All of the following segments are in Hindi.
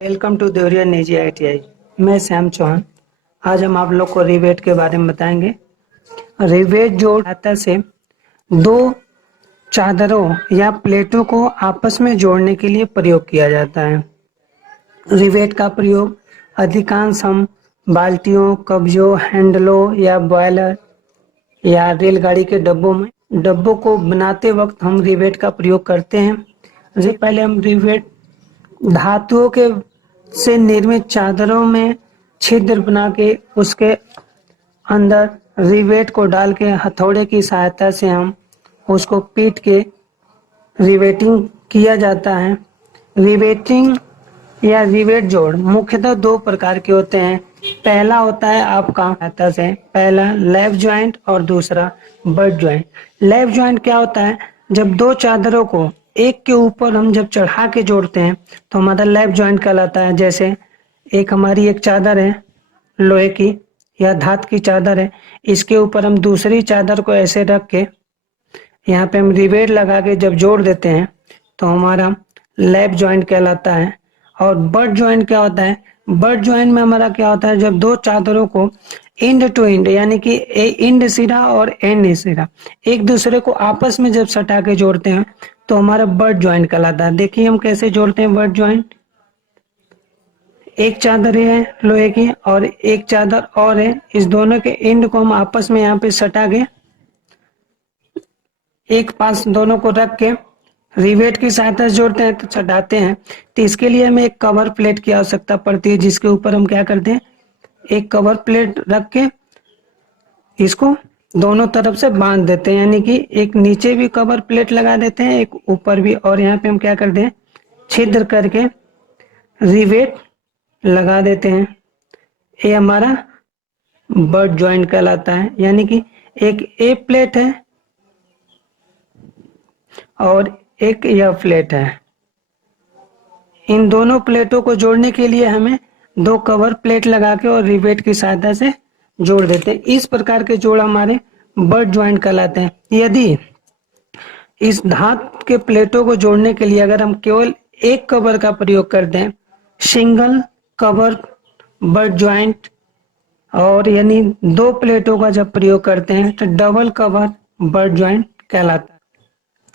वेलकम टू देवरिया निजी ITI। मैं श्याम चौहान। आज हम आप लोग को रिवेट के बारे में बताएंगे। रिवेट जोड़ सहायता से दो चादरों या प्लेटों को आपस में जोड़ने के लिए प्रयोग किया जाता है। रिवेट का प्रयोग अधिकांश हम बाल्टियों, कब्जों, हैंडलों या बॉयलर या रेलगाड़ी के डब्बों को बनाते वक्त हम रिवेट का प्रयोग करते हैं। सबसे पहले हम रिवेट धातुओं के से निर्मित चादरों में छिद्र बना के उसके अंदर रिवेट को डाल के हथौड़े की सहायता से हम उसको पीट के रिवेटिंग किया जाता है। रिवेटिंग या रिवेट जोड़ मुख्यतः दो प्रकार के होते हैं। पहला होता है आपका सहायता से, पहला लैप जॉइंट और दूसरा बट जॉइंट। लैप जॉइंट क्या होता है? जब दो चादरों को एक के ऊपर हम जब चढ़ा के जोड़ते हैं तो हमारा लैप जॉइंट कहलाता है। जैसे हमारी एक चादर है लोहे की या धात की चादर है, इसके ऊपर हम दूसरी चादर को ऐसे रख के यहाँ पे हम रिवेट लगा के जब जोड़ देते हैं तो हमारा लैप जॉइंट कहलाता है। और बट जॉइंट क्या होता है? बट जॉइंट में हमारा क्या होता है? जब दो चादरों को इंड टू इंड यानी कि इंड सिरा और एंड सिरा एक दूसरे को आपस में जब सटा के जोड़ते हैं तो हमारा बट जॉइंट कहलाता है। देखिए हम कैसे जोड़ते हैं बट जॉइंट। एक चादर है लोहे की और एक चादर और है, इस दोनों के एंड को हम आपस में यहाँ पे सटा के एक पास दोनों को रख के रिवेट की सहायता से जोड़ते हैं तो चढ़ाते हैं। तो इसके लिए हमें एक कवर प्लेट की आवश्यकता पड़ती है, जिसके ऊपर हम क्या करते हैं, एक कवर प्लेट रख के इसको दोनों तरफ से बांध देते हैं। यानी कि एक नीचे भी कवर प्लेट लगा देते हैं, एक ऊपर भी, और यहाँ पे हम क्या करते हैं, छिद्र करके रिवेट लगा देते हैं। ये हमारा बट जॉइंट कहलाता है। यानी कि एक ए प्लेट है और एक यह प्लेट है। इन दोनों प्लेटों को जोड़ने के लिए हमें दो कवर प्लेट लगा के और रिवेट की सहायता से जोड़ देते हैं। इस प्रकार के जोड़ हमारे बट जॉइंट कहलाते हैं। यदि इस धात के प्लेटों को जोड़ने के लिए अगर हम केवल एक कवर का प्रयोग करते हैं, सिंगल कवर बट जॉइंट, और यानी दो प्लेटों का जब प्रयोग करते हैं तो डबल कवर बट जॉइंट कहलाता है।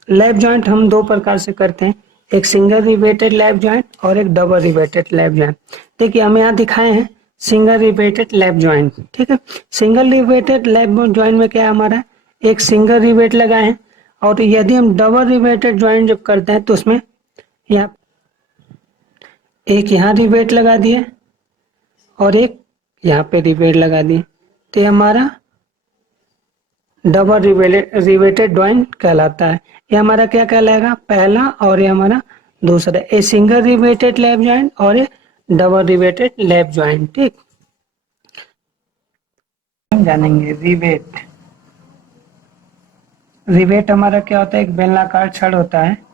लैप जॉइंट हम दो प्रकार से करते हैं, एक सिंगल रिवेटेड लैप जॉइंट और एक डबल रिवेटेड लैप जॉइंट। देखिए हम यहाँ दिखाए हैं सिंगल रिवेटेड लैप जॉइंट। ठीक है, सिंगल रिवेटेड लैप जॉइंट में क्या है, हमारा एक सिंगल रिवेट लगा है, और यदि हम डबल रिवेटेड जॉइंट जब करते हैं तो उसमें यहाँ एक यहाँ रिवेट लगा दिए और एक यहाँ पे रिवेट लगा दिए, तो हमारा डबल रिवेटेड जॉइंट कहलाता है। ये हमारा क्या कहलाएगा, पहला, और ये हमारा दूसरा, a single riveted lap joint और ये डबल रिवेटेड लैप जॉइंट। ठीक, हम जानेंगे रिवेट। रिवेट हमारा क्या होता है, एक बेलनाकार छड़ होता है।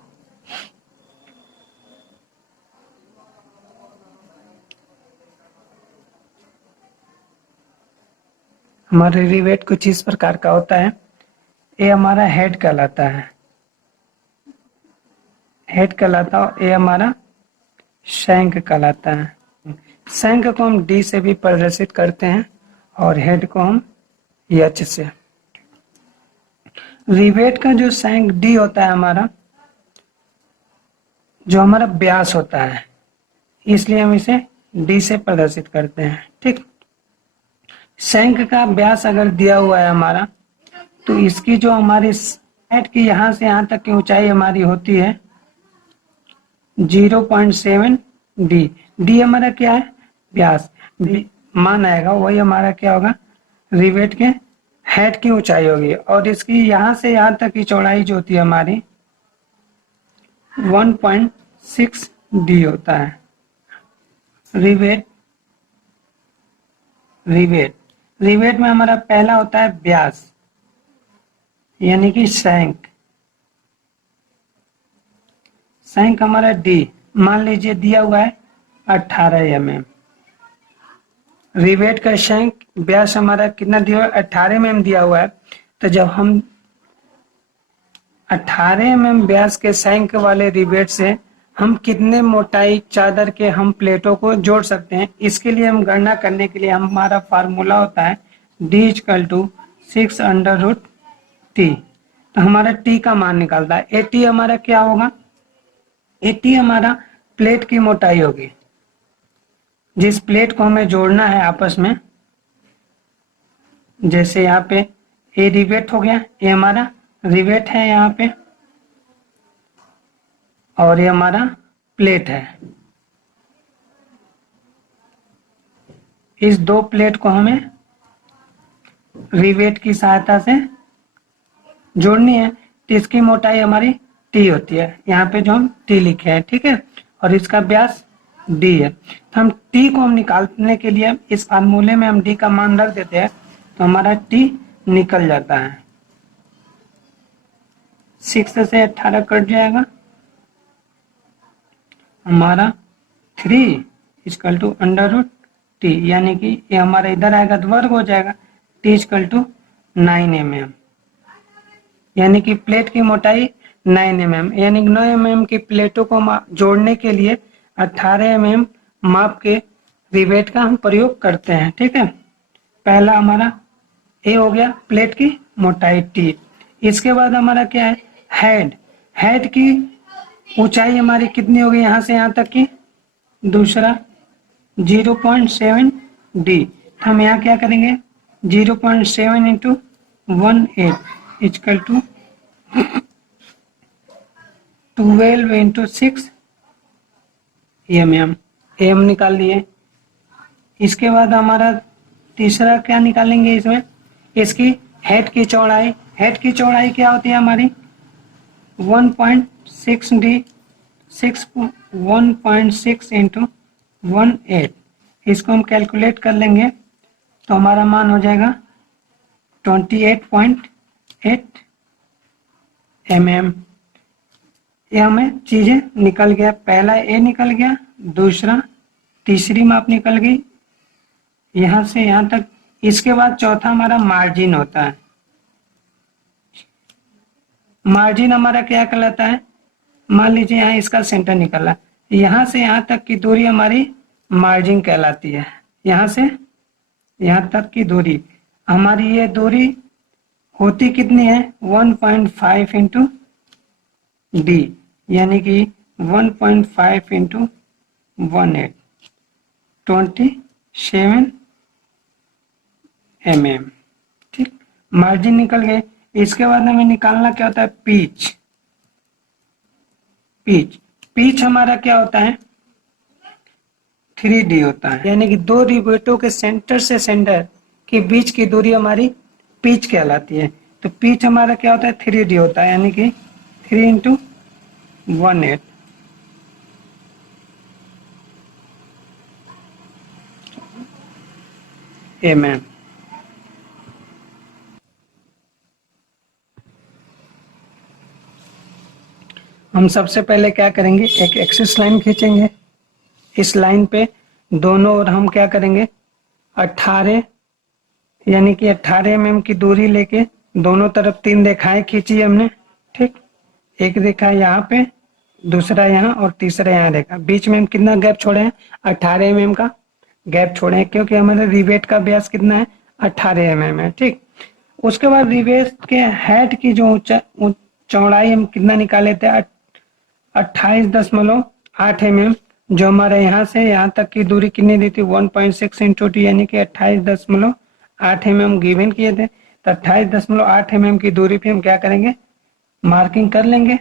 हमारे रिवेट कुछ इस प्रकार का होता है। ये हमारा हेड कहलाता है, हेड कहलाता है, और ये हमारा शंख कहलाता है। शंख को हम डी से भी प्रदर्शित करते हैं और हेड को हम एच से। रिवेट का जो शंख डी होता है हमारा, जो हमारा व्यास होता है, इसलिए हम इसे डी से प्रदर्शित करते हैं। ठीक, शंख का व्यास अगर दिया हुआ है हमारा, तो इसकी जो हमारी हेड की यहाँ से यहाँ तक की ऊंचाई हमारी होती है 0.7 डी। डी हमारा क्या है, व्यास। मान आएगा वही हमारा क्या होगा, रिवेट के हेड की ऊंचाई होगी, और इसकी यहाँ से यहाँ तक की चौड़ाई जो होती है हमारी 1.6 डी होता है। रिवेट रिवेट रिवेट में हमारा पहला होता है व्यास, यानी कि शंख। शंख हमारा डी, मान लीजिए दिया हुआ है 18 mm। रिवेट का शंख व्यास हमारा कितना दिया हुआ है, 18 mm दिया हुआ है। तो जब हम 18 mm व्यास के सैंक वाले रिवेट से हम कितने मोटाई चादर के हम प्लेटों को जोड़ सकते हैं, इसके लिए हम गणना करने के लिए हमारा फार्मूला होता है D = 6 अंडर रूट T। तो हमारा T का मान निकालता है। AT हमारा क्या होगा? AT हमारा प्लेट की मोटाई होगी, जिस प्लेट को हमें जोड़ना है आपस में। जैसे यहाँ पे ए रिवेट हो गया, ये हमारा रिवेट है यहाँ पे, और ये हमारा प्लेट है। इस दो प्लेट को हमें रिवेट की सहायता से जोड़नी है। तो इसकी मोटाई हमारी T होती है, यहाँ पे जो हम T लिखे हैं, ठीक है, और इसका व्यास D है। तो हम T को हम निकालने के लिए इस फार्मूले में हम D का मान रख देते हैं, तो हमारा T निकल जाता है। 6 से 18 कट जाएगा, हमारा 3 = अंडर रूट T, यानी कि ये हमारा इधर आएगा तो वर्ग हो जाएगा। T = 9 mm, यानी कि प्लेट की मोटाई 9 mm, यानी 9 mm की प्लेटों को जोड़ने के लिए 18 mm माप के रिवेट का हम प्रयोग करते हैं, ठीक है। पहला हमारा ए हो गया प्लेट की मोटाई T। इसके बाद हमारा क्या है? हेड की ऊंचाई हमारी कितनी होगी यहाँ से यहाँ तक की? दूसरा 0.7 D। हम यहाँ क्या करेंगे? 0.7 × 1/8 = 12 × 6 mm। एम निकाल लिए। इसके बाद हमारा तीसरा क्या निकालेंगे? इसमें इसकी हेड की चौड़ाई क्या होती है हमारी? 1.6 D, 1.6 × 1/8। इसको हम कैलकुलेट कर लेंगे तो हमारा मान हो जाएगा 28.8 mm। ये हमें चीजें निकल गया, पहला ए निकल गया, दूसरा तीसरी माप निकल गई यहाँ से यहाँ तक। इसके बाद चौथा हमारा मार्जिन होता है। मार्जिन हमारा क्या कहलाता है? मान लीजिए यहाँ इसका सेंटर निकला, यहाँ से यहाँ तक की दूरी हमारी मार्जिन कहलाती है। यहाँ से यहाँ तक की दूरी हमारी, ये दूरी होती कितनी है? 1.5 × D, यानी कि 1.5 × 1/8 27 mm, ठीक। मार्जिन निकल गए। इसके बाद हमें निकालना क्या होता है? पिच हमारा क्या होता है? 3D होता है, यानी कि दो रिवेटों के सेंटर से सेंटर के बीच की दूरी हमारी पिच कहलाती है। तो पिच हमारा क्या होता है? 3D होता है, यानी कि 3 × 1/8 mm। हम सबसे पहले क्या करेंगे? एक एक्सिस लाइन खींचेंगे। इस लाइन पे दोनों ओर हम क्या करेंगे? 18 यानी कि 18 mm की दूरी लेके दोनों तरफ 3 रेखाएं खींची हमने, ठीक। एक रेखा यहाँ पे, दूसरा यहाँ और तीसरा यहाँ रेखा। बीच में हम कितना गैप छोड़े हैं? 18 mm का गैप छोड़े हैं, क्योंकि हमारे रिवेट का व्यास कितना है? 18 mm है, ठीक। उसके बाद रिवेट के हेड की जो चौड़ाई हम कितना निकाले थे? 28.8 mm। जो हमारे यहाँ से यहाँ तक की दूरी कितनी दी थी? 1.6 × D, यानी कि 28.8 mm गिवन किए थे। तो 28.8 mm की दूरी पे हम क्या करेंगे? मार्किंग कर लेंगे।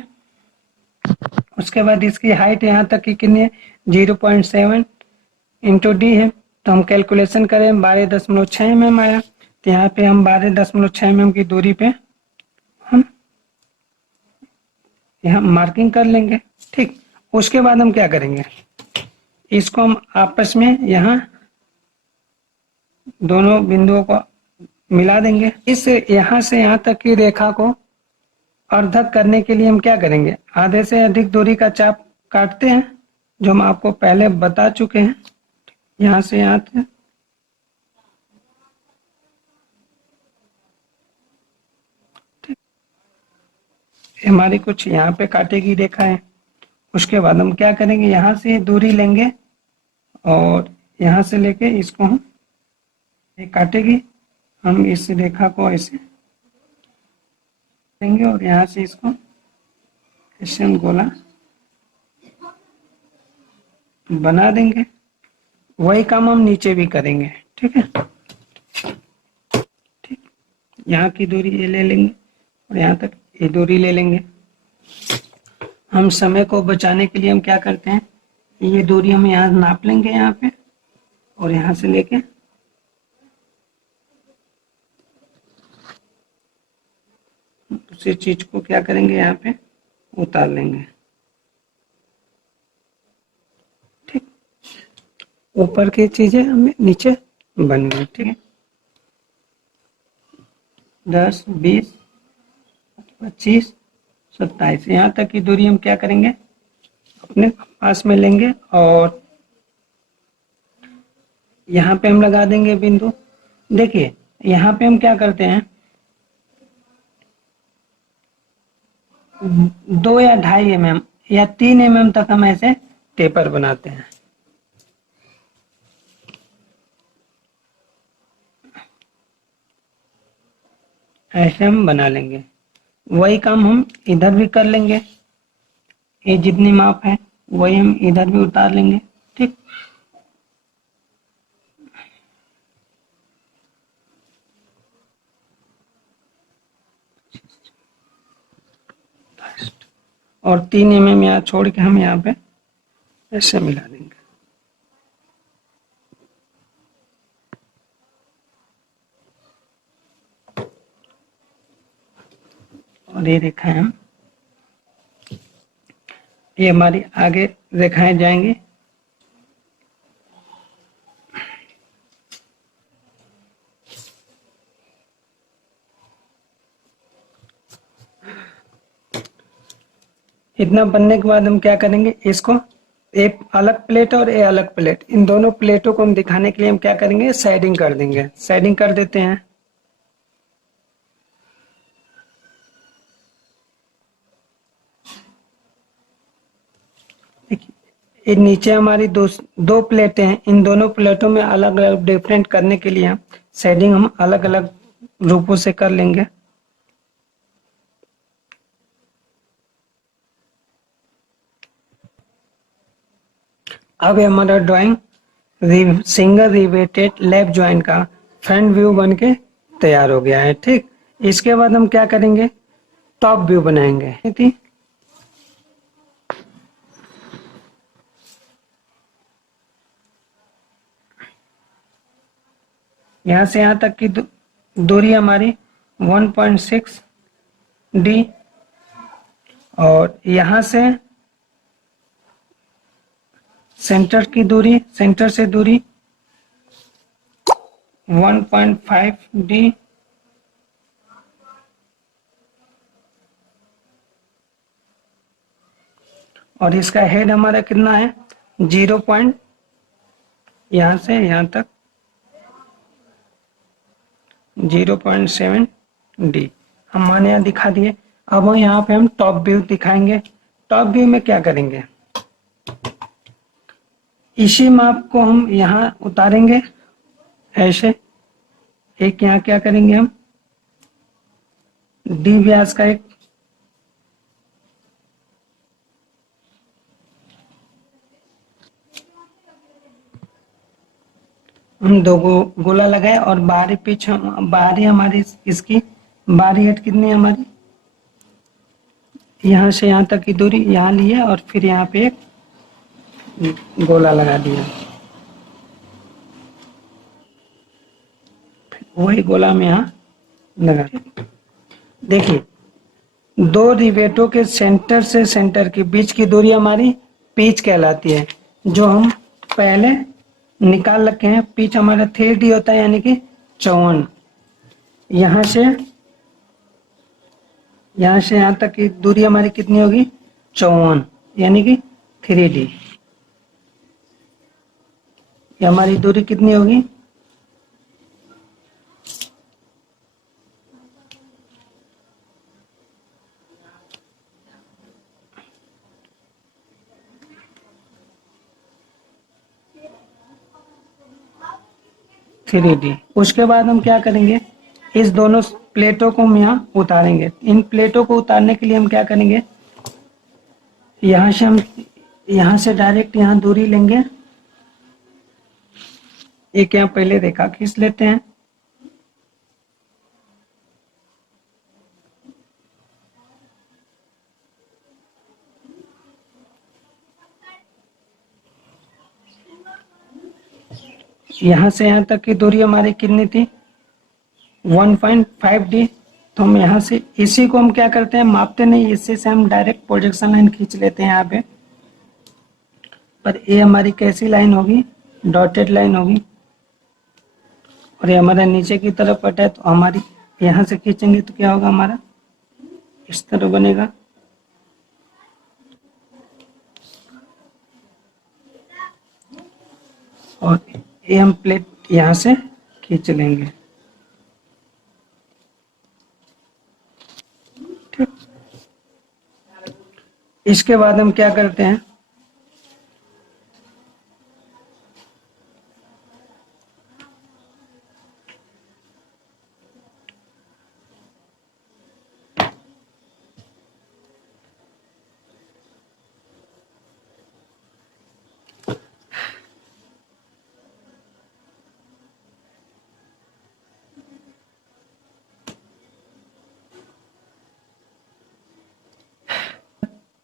उसके बाद इसकी हाइट यहाँ तक की कितनी है? 0.7 × D है। तो हम कैलकुलेशन करें, 12.6 mm आया। तो यहाँ पे हम 12.6 mm की दूरी पे हम यहाँ मार्किंग कर लेंगे, ठीक। उसके बाद हम क्या करेंगे? इसको हम आपस में यहाँ दोनों बिंदुओं को मिला देंगे। इस यहाँ से यहाँ तक की रेखा को अर्धक करने के लिए हम क्या करेंगे? आधे से अधिक दूरी का चाप काटते हैं, जो हम आपको पहले बता चुके हैं। यहाँ से यहाँ तक हमारी कुछ यहाँ पे काटेगी रेखा है। उसके बाद हम क्या करेंगे, यहाँ से दूरी लेंगे और यहाँ से लेके इसको हम काटेगी, हम इस रेखा को ऐसे लेंगे और यहाँ से इसको ऐसे हम गोला बना देंगे। वही काम हम नीचे भी करेंगे। ठीक है, ठीक, यहाँ की दूरी ये ले लेंगे और यहाँ तक ये दूरी ले लेंगे। हम समय को बचाने के लिए हम क्या करते हैं, ये दूरी हम यहाँ नाप लेंगे यहाँ पे और यहाँ से लेके उसी चीज को क्या करेंगे, यहाँ पे उतार लेंगे। ठीक, ऊपर की चीजें हमें नीचे बन गई। ठीक है, 10, 20, 25, 27 यहाँ तक की दूरी हम क्या करेंगे, अपने पास में लेंगे और यहाँ पे हम लगा देंगे बिंदु। देखिए यहाँ पे हम क्या करते हैं, 2 या 2.5 mm या 3 mm तक हम ऐसे टेपर बनाते हैं। ऐसे हम बना लेंगे। वही काम हम इधर भी कर लेंगे, ये जितनी माप है वही हम इधर भी उतार लेंगे। ठीक, और 3 mm यहाँ छोड़ के हम यहाँ पे ऐसे मिला देंगे। और ये रेखाएं हम, ये हमारी आगे रेखाएं जाएंगी। इतना बनने के बाद हम क्या करेंगे, इसको एक अलग प्लेट और एक अलग प्लेट, इन दोनों प्लेटों को हम दिखाने के लिए हम क्या करेंगे, शेडिंग कर देंगे। शेडिंग कर देते हैं। ये नीचे हमारी दो प्लेटें हैं, इन दोनों प्लेटों में अलग अलग डिफरेंट करने के लिए शेडिंग हम अलग अलग रूपों से कर लेंगे। अब हमारा drawing single riveted lap joint का फ्रंट व्यू बन के तैयार हो गया है। ठीक, इसके बाद हम क्या करेंगे, टॉप व्यू बनाएंगे। यहाँ से यहाँ तक की दूरी हमारी 1.6 डी और यहाँ से सेंटर की दूरी, सेंटर से दूरी 1.5 डी और इसका हेड हमारा कितना है, 0 पॉइंट, यहाँ से यहाँ तक 0.7 डी हम माने यहाँ दिखा दिए। अब हम यहाँ पे हम टॉप व्यू दिखाएंगे। टॉप व्यू में क्या करेंगे, इसी माप को हम यहाँ उतारेंगे ऐसे। एक यहाँ क्या करेंगे, हम डी व्यास का एक हम दो गोला लगाए और बाहरी पिच, बाहरी हमारी इसकी बाहरी हेड कितनी है हमारी, यहाँ से यहाँ तक की दूरी यहाँ ली है और फिर यहाँ पे एक गोला लगा दिया। वही गोला में यहाँ लगा। देखिए दो रिवेटों के सेंटर से सेंटर के बीच की दूरी हमारी पिच कहलाती है, जो हम पहले निकाल रखे हैं। पिच हमारा 3D होता है, यानी कि 54। यहाँ से यहाँ तक की दूरी हमारी कितनी होगी, 54, यानी कि 3D। ये हमारी दूरी कितनी होगी, 3D। उसके बाद हम क्या करेंगे, इस दोनों प्लेटों को हम यहाँ उतारेंगे। इन प्लेटों को उतारने के लिए हम क्या करेंगे, यहाँ से डायरेक्ट यहाँ दूरी लेंगे, एक यहाँ पहले रेखा खींच लेते हैं। यहाँ से यहाँ तक की दूरी हमारी कितनी थी, 1.5D। तो हम यहाँ से इसी को हम क्या करते हैं, मापते नहीं, इससे से हम डायरेक्ट प्रोजेक्शन लाइन खींच लेते हैं यहाँ पे। पर ये हमारी कैसी लाइन होगी, डॉटेड लाइन होगी। और ये हमारा नीचे की तरफ कटा है, तो हमारी यहाँ से खींचेंगे तो क्या होगा, हमारा इस तरह बनेगा। और ये हम प्लेट यहाँ से खींच लेंगे। ठीक, इसके बाद हम क्या करते हैं,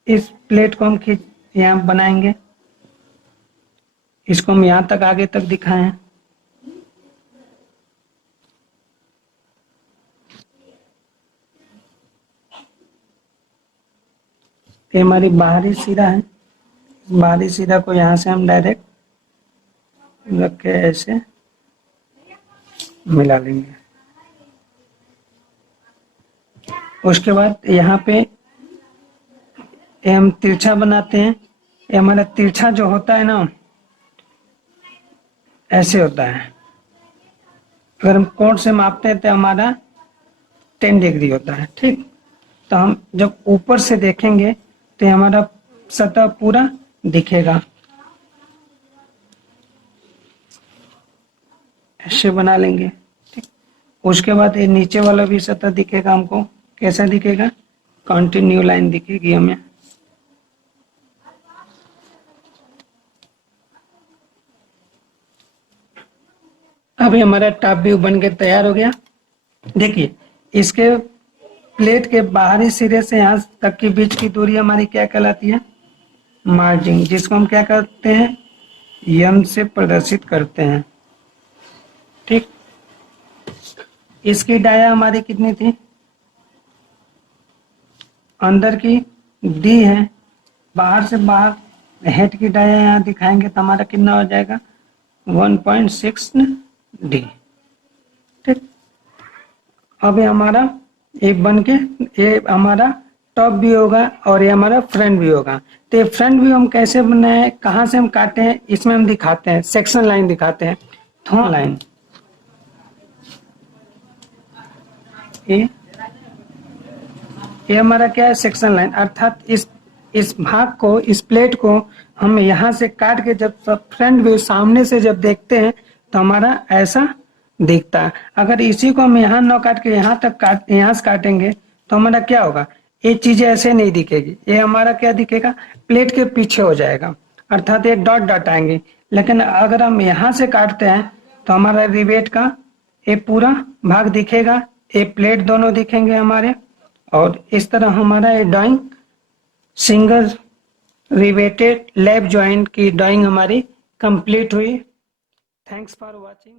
इस प्लेट को हम खींच यहाँ बनाएंगे, इसको हम यहाँ तक आगे तक दिखाए हैं। ये हमारी बाहरी सिरा है, बाहरी सिरा को यहाँ से हम डायरेक्ट रख के ऐसे मिला लेंगे। उसके बाद यहाँ पे हम तिरछा बनाते हैं। ये हमारा तिरछा जो होता है ना, ऐसे होता है। अगर हम कोण से मापते हैं तो हमारा 10 डिग्री होता है। ठीक, तो हम जब ऊपर से देखेंगे तो हमारा सतह पूरा दिखेगा। ऐसे बना लेंगे। ठीक, उसके बाद ये नीचे वाला भी सतह दिखेगा हमको। कैसा दिखेगा, कंटिन्यू लाइन दिखेगी हमें। अभी हमारा टॉप व्यू बन के तैयार हो गया। देखिए, इसके प्लेट के बाहरी सिरे से यहाँ तक के बीच की दूरी हमारी क्या कहलाती है, मार्जिन, जिसको हम क्या करते हैं, एम से प्रदर्शित करते हैं। ठीक, इसकी डाया हमारी कितनी थी, अंदर की डी है, बाहर से बाहर हेड की डाया यहाँ दिखाएंगे तो हमारा कितना हो जाएगा, 1.6D। ठीक, अब ये हमारा ये बन के ये हमारा टॉप भी होगा और ये हमारा फ्रंट भी होगा। तो ये फ्रंट व्यू हम कैसे बनाए, कहाँ से हम काटे हैं, इसमें हम दिखाते हैं, सेक्शन लाइन दिखाते हैं। थोड़ा लाइन ये हमारा क्या है, सेक्शन लाइन, अर्थात इस भाग को, इस प्लेट को हम यहाँ से काट के जब फ्रंट व्यू सामने से जब देखते हैं तो हमारा ऐसा दिखता है। अगर इसी को हम यहाँ न काट के यहाँ से काटेंगे तो हमारा क्या होगा, ये चीजें ऐसे नहीं दिखेगी, ये हमारा क्या दिखेगा, प्लेट के पीछे हो जाएगा, अर्थात ये डॉट डॉट आएंगे। लेकिन अगर हम यहाँ से काटते हैं तो हमारा रिवेट का ये पूरा भाग दिखेगा, ये प्लेट दोनों दिखेंगे हमारे। और इस तरह हमारा ये drawing, single riveted lap joint की ड्राइंग हमारी कंप्लीट हुई। Thanks for watching.